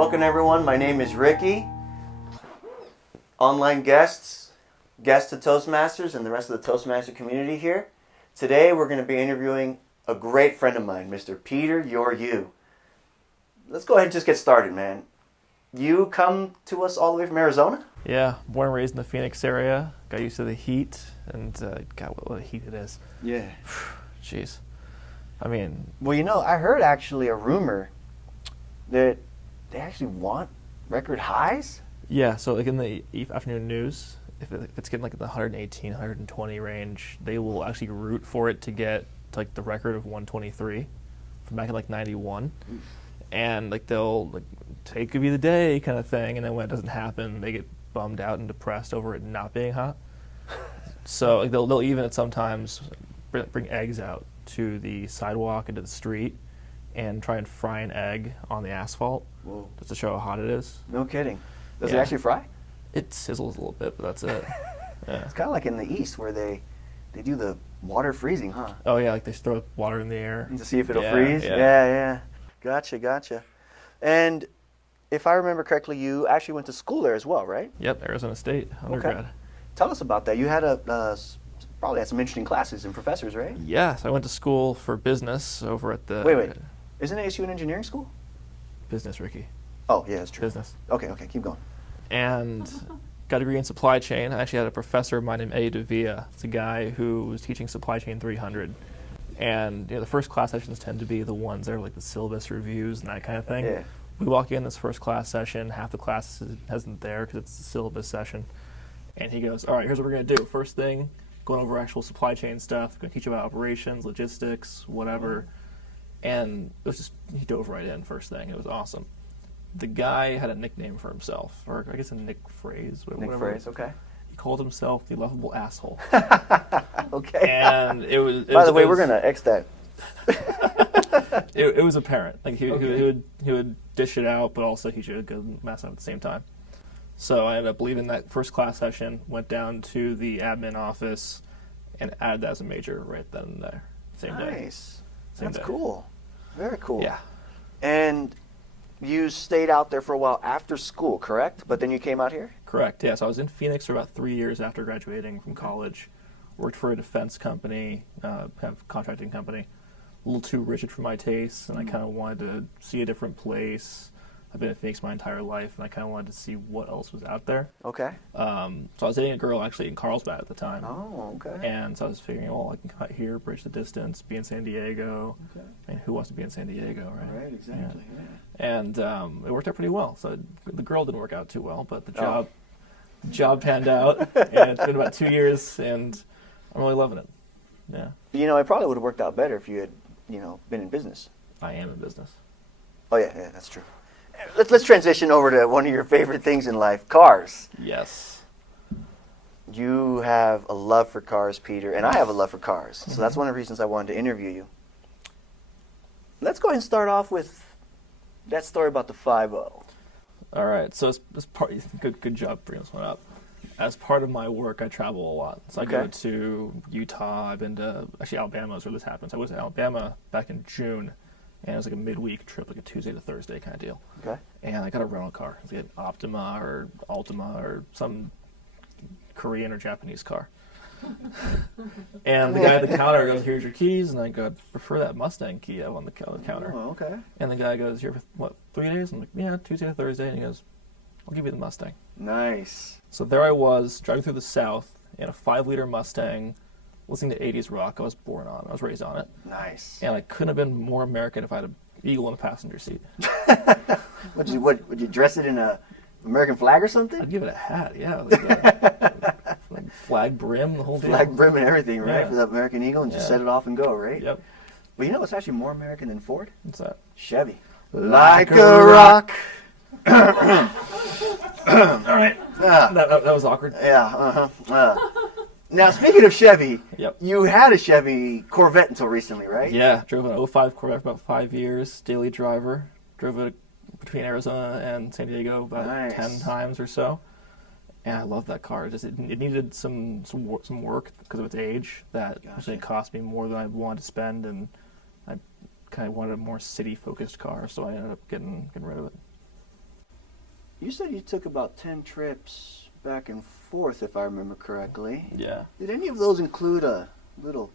Welcome everyone, my name is Ricky. Online guests to Toastmasters and the rest of the Toastmaster community here. Today we're going to be interviewing a great friend of mine, Mr. Peter Georgiou. Let's go ahead and just get started, man. You come to us all the way from Arizona? Yeah, born and raised in the Phoenix area. Got used to the heat, and God, what a heat it is. Yeah. Jeez. I mean... Well, you know, I heard actually a rumor that they actually want record highs? Yeah, so like in the afternoon news, if it's getting like the 118, 120 range, they will actually root for it to get to like the record of 123 from back in like 91. And like they'll like today could be the day kind of thing, and then when it doesn't happen, they get bummed out and depressed over it not being hot. So like they'll even at sometimes bring eggs out to the sidewalk and to the street and try and fry an egg on the asphalt. Whoa. Just to show how hot it is. No kidding. Does it actually fry? It sizzles a little bit, but that's it. Yeah. It's kind of like in the East where they do the water freezing, huh? Oh yeah, like they throw water in the air to see if it'll freeze. Yeah. Gotcha. And if I remember correctly, you actually went to school there as well, right? Yep, Arizona State undergrad. Okay. Tell us about that. You had probably had some interesting classes and professors, right? Yes, I went to school for business over at the... Wait. Isn't ASU an engineering school? Business, Ricky. Oh, yeah, that's true. Business. Okay, keep going. And got a degree in supply chain. I actually had a professor of mine named Eddie Devia. It's a guy who was teaching Supply Chain 300. And the first class sessions tend to be the ones that are like the syllabus reviews and that kind of thing. Yeah. We walk in this first class session, half the class isn't there because it's the syllabus session. And he goes, all right, here's what we're going to do. First thing, going over actual supply chain stuff, going to teach you about operations, logistics, whatever. And it was just, he dove right in first thing. It was awesome. The guy had a nickname for himself, or I guess a Nick phrase. Nick phrase, okay. He called himself the lovable asshole. Okay. And it was... By the way, we're going to X that. It was apparent. Like he would dish it out, but also he should go mess up at the same time. So I ended up leaving that first class session, went down to the admin office, and added that as a major right then and there. Same day. Nice. That's cool. Very cool. Yeah. And you stayed out there for a while after school, correct? But then you came out here? Correct, yeah. So I was in Phoenix for about 3 years after graduating from college. Worked for a defense company, kind of contracting company. A little too rigid for my tastes, and I kind of wanted to see a different place. I've been in Phoenix my entire life, and I kind of wanted to see what else was out there. Okay. So I was dating a girl actually in Carlsbad at the time. Oh, okay. And so I was figuring, well, I can cut here, bridge the distance, be in San Diego. Okay. I mean, who wants to be in San Diego, right? Right, exactly. Yeah. And it worked out pretty well. So the girl didn't work out too well, but the job panned out. And it's been about 2 years, and I'm really loving it. Yeah. It probably would have worked out better if you had, been in business. I am in business. Oh, yeah, that's true. Let's transition over to one of your favorite things in life, cars. Yes. You have a love for cars, Peter, and I have a love for cars. So that's one of the reasons I wanted to interview you. Let's go ahead and start off with that story about the 5.0. All right. So it's part. Good job bringing this one up. As part of my work, I travel a lot. So I go to Utah. I've been to, actually, Alabama is where this happens. I was in Alabama back in June, and it was like a midweek trip, like a Tuesday to Thursday kind of deal. Okay. And I got a rental car. It was like an Optima or Altima or some Korean or Japanese car. And the guy at the counter goes, here's your keys. And I go, I prefer that Mustang key you have on the counter. Oh, okay. And the guy goes, you're for, 3 days? I'm like, yeah, Tuesday to Thursday. And he goes, I'll give you the Mustang. Nice. So there I was, driving through the South in a 5-liter Mustang, listening to 80s rock. I was born on it. I was raised on it. Nice. And I couldn't have been more American if I had an eagle in the passenger seat. Would you dress it in a American flag or something? I'd give it a hat, yeah. Like flag brim, the whole deal. Flag brim and everything, right? Yeah. For the American Eagle, and just set it off and go, right? Yep. But you know what's actually more American than Ford? What's that? Chevy. Like a rock. All right. That was awkward. Yeah. Now, speaking of Chevy, you had a Chevy Corvette until recently, right? Yeah. Drove an '05 Corvette for about 5 years. Daily driver. Drove it between Arizona and San Diego about 10 times or so. And I love that car. It needed some work because of its age. That actually cost me more than I wanted to spend, and I kind of wanted a more city-focused car, so I ended up getting rid of it. you said you took about 10 trips back and forth, if I remember correctly. Yeah. Did any of those include a little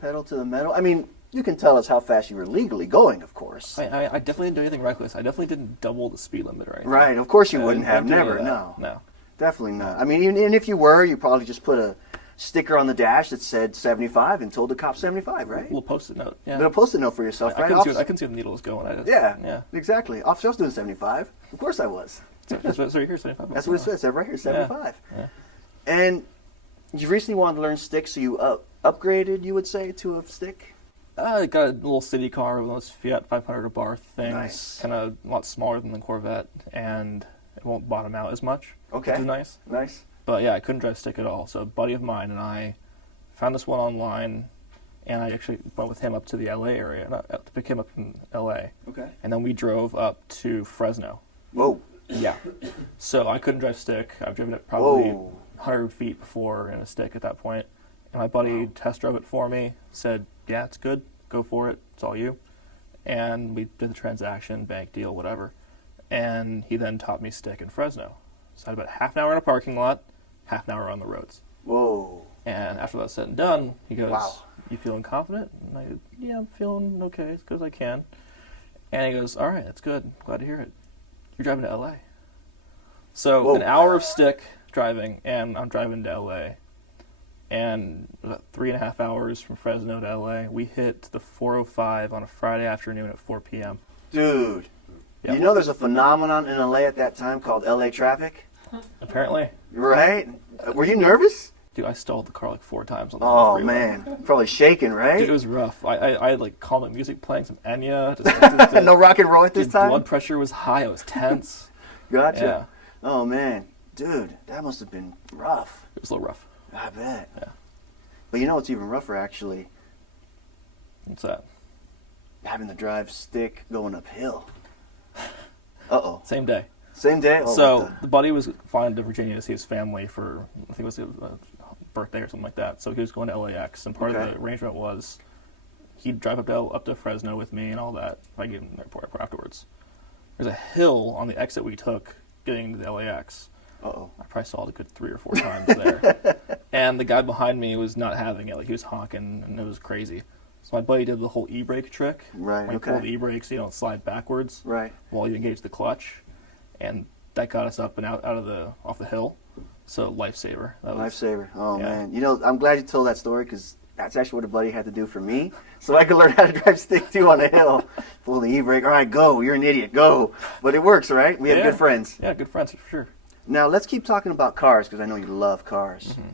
pedal to the metal? I mean, you can tell us how fast you were legally going, of course. I definitely didn't do anything reckless. I definitely didn't double the speed limit or anything. Right, of course you I wouldn't have. didn't do any Never, of that. no. No. Definitely not. I mean, even if you were, you probably just put a sticker on the dash that said 75 and told the cop 75, right? A little post-it note. Yeah. Little post-it note for yourself, I right? couldn't see where the needle was going. Yeah, exactly. Officer, I was doing 75. Of course I was. So you're here 75. That's what it says. Right here, 75. Yeah. And you recently wanted to learn stick, so you upgraded, you would say, to a stick? I got a little city car, one of those Fiat 500 bar things. Nice. Kind of a lot smaller than the Corvette, and it won't bottom out as much. Okay. Which is nice. Nice. But yeah, I couldn't drive stick at all. So a buddy of mine and I found this one online, and I actually went with him up to the LA area, to pick him up in LA. Okay. And then we drove up to Fresno. Whoa. Yeah. So I couldn't drive stick. I've driven it probably Whoa. 100 feet before in a stick at that point. And my buddy test drove it for me, said, yeah, it's good. Go for it. It's all you. And we did the transaction, bank deal, whatever. And he then taught me stick in Fresno. So I had about half an hour in a parking lot, half an hour on the roads. Whoa. And after that's said and done, he goes, Wow. you feeling confident? And I go, yeah, I'm feeling okay as good as I can. And he goes, all right, that's good. Glad to hear it. You're driving to LA. So Whoa. an hour of stick driving, and I'm driving to LA. And about 3.5 hours from Fresno to LA, we hit the 405 on a Friday afternoon at 4 p.m. Dude. Yep. You know there's a phenomenon in LA at that time called LA traffic? Apparently. Right? Were you nervous? Dude, I stalled the car like 4 times on the Oh, freeway. man. Probably shaking, right? Dude, it was rough. I had like calm music playing, some Enya. No rock and roll at this Dude, time? blood pressure was high. I was tense. Gotcha. Yeah. Oh, man. Dude, that must have been rough. It was a little rough. I bet. Yeah. But you know what's even rougher, actually? What's that? Having to drive stick going uphill. Uh-oh. Same day. Same day? Oh, So what the buddy was flying to Virginia to see his family for, I think it was a birthday or something like that. So he was going to LAX, and part of Okay. the arrangement was he'd drive up to Fresno with me and all that. I gave him the airport afterwards. There's a hill on the exit we took getting to the LAX. Uh-oh. I probably saw it a good 3 or 4 times there. And the guy behind me was not having it. Like, he was honking, and it was crazy. So my buddy did the whole e-brake trick. Right, When you okay. pull the e-brake so you don't slide backwards Right. while you engage the clutch. And that got us up and out off the hill. So lifesaver. That was, Lifesaver. Oh, yeah. man. You know, I'm glad you told that story because that's actually what a buddy had to do for me. So I could learn how to drive stick, too, on a hill. Pull the e-brake. All right, go. You're an idiot. Go. But it works, right? We have good friends. Yeah, good friends for sure. Now, let's keep talking about cars because I know you love cars. Mm-hmm.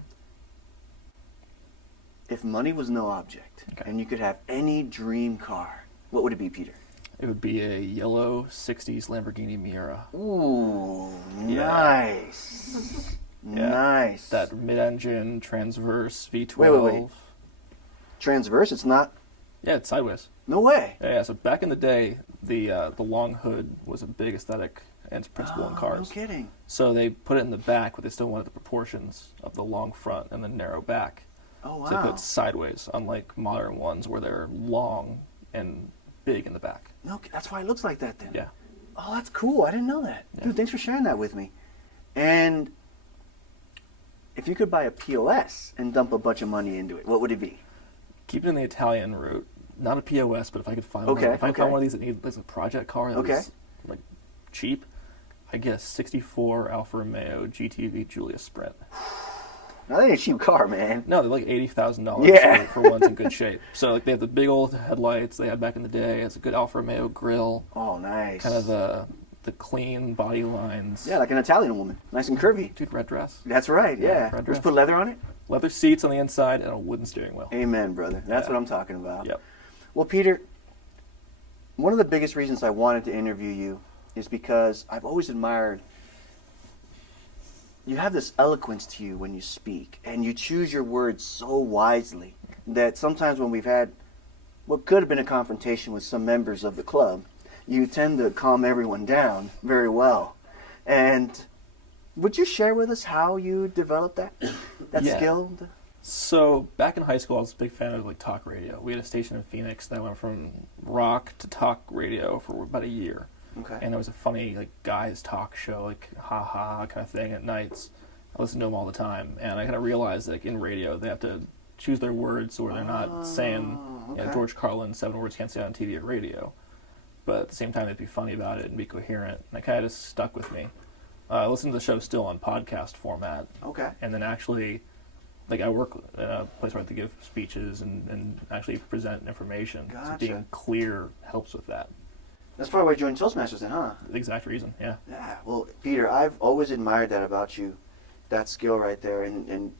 If money was no object Okay. and you could have any dream car, what would it be, Peter? It would be a yellow 60s Lamborghini Miura. Ooh, Yeah. nice. Yeah. Nice. That mid-engine transverse V12. Wait. Transverse? It's not? Yeah, it's sideways. No way. Yeah, so back in the day, the long hood was a big aesthetic and principle in No cars. kidding. So they put it in the back, but they still wanted the proportions of the long front and the narrow back. Oh, wow. So they put it sideways, unlike modern ones where they're long and big in the back. No, that's why it looks like that then. Yeah. Oh, that's cool. I didn't know that. Yeah. Dude, thanks for sharing that with me. And if you could buy a POS and dump a bunch of money into it, what would it be? Keep it in the Italian route. Not a POS, but if I could find Okay, one, if I okay. found one of these that needs a project car that Okay. was like cheap, I guess 64 Alfa Romeo GTV Giulia Sprint. Now, that ain't a cheap car, man. No, they're like $80,000 Yeah. for ones in good shape. So like they have the big old headlights they had back in the day. It's a good Alfa Romeo grille, Oh, nice. kind of the clean body lines. Yeah, like an Italian woman. Nice and curvy. Dude, red dress. That's right, yeah. red Let's dress. put leather on it? Leather seats on the inside and a wooden steering wheel. Amen, brother. That's Yeah. what I'm talking about. Yep. Well, Peter, one of the biggest reasons I wanted to interview you is because I've always admired you have this eloquence to you when you speak, and you choose your words so wisely that sometimes when we've had what could have been a confrontation with some members of the club, you tend to calm everyone down very well. And would you share with us how you developed that Yeah. skill? So back in high school, I was a big fan of like talk radio. We had a station in Phoenix that went from rock to talk radio for about a year. Okay. and there was a funny like guys talk show, like ha ha kind of thing at nights. I listen to them all the time, and I kind of realized like in radio they have to choose their words so they're not saying okay. George Carlin 7 words can't say on TV or radio, but at the same time they'd be funny about it and be coherent. And it kind of just stuck with me. I listen to the show still on podcast format. Okay. And then actually, like I work at a place where I have to give speeches and actually present information. Gotcha. So being clear helps with that. That's probably why you joined Toastmasters then, huh? The exact reason, yeah. Yeah. Well, Peter, I've always admired that about you, that skill right there, and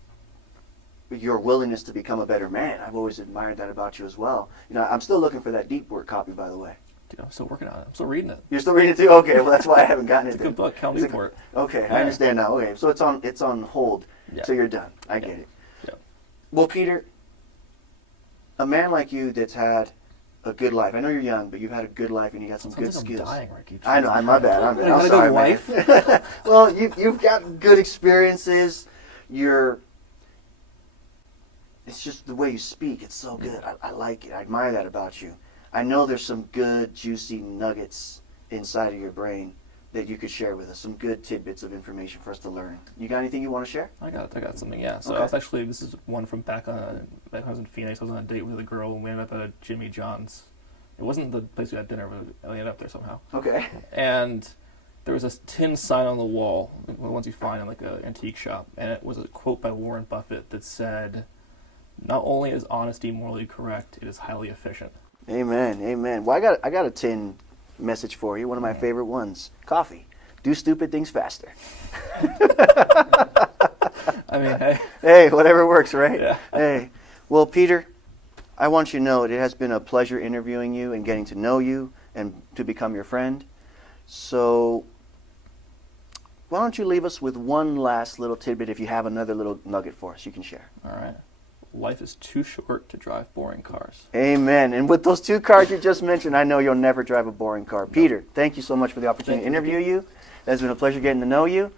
your willingness to become a better man. I've always admired that about you as well. You know, I'm still looking for that deep work copy, by the way. Dude, I'm still working on it. I'm still reading it. You're still reading it too? Okay, well that's why I haven't gotten It's it. a good book, Cal Newport. Okay, I understand now. Okay, so it's on hold till you're done. I get it. Yeah. Well, Peter, a man like you that's had a good life. I know you're young, but you've had a good life and you got some good skills. I'm dying, Ricky. I know. My bad. I'm You sorry, got a good man. Well, you've got good experiences. It's just the way you speak. It's so good. I like it. I admire that about you. I know there's some good, juicy nuggets inside of your brain that you could share with us. Some good tidbits of information for us to learn. You got anything you want to share? I got something, yeah. So Okay. this is one from back when I was in Phoenix. I was on a date with a girl and we ended up at a Jimmy John's. It wasn't the place we had dinner, but we ended up there somehow. Okay. And there was a tin sign on the wall, the ones you find in like an antique shop, and it was a quote by Warren Buffett that said, "Not only is honesty morally correct, it is highly efficient." Amen. Amen. Well, I got a tin message for you. One of my favorite ones. Coffee. Do stupid things faster. I mean, hey. Hey, whatever works, right? Yeah. Hey. Well, Peter, I want you to know it has been a pleasure interviewing you and getting to know you and to become your friend. So why don't you leave us with one last little tidbit? If you have another little nugget for us, you can share. All right. Life is too short to drive boring cars. Amen. And with those two cars you just mentioned, I know you'll never drive a boring car. Peter, thank you so much for the opportunity to interview you. It has been a pleasure getting to know you.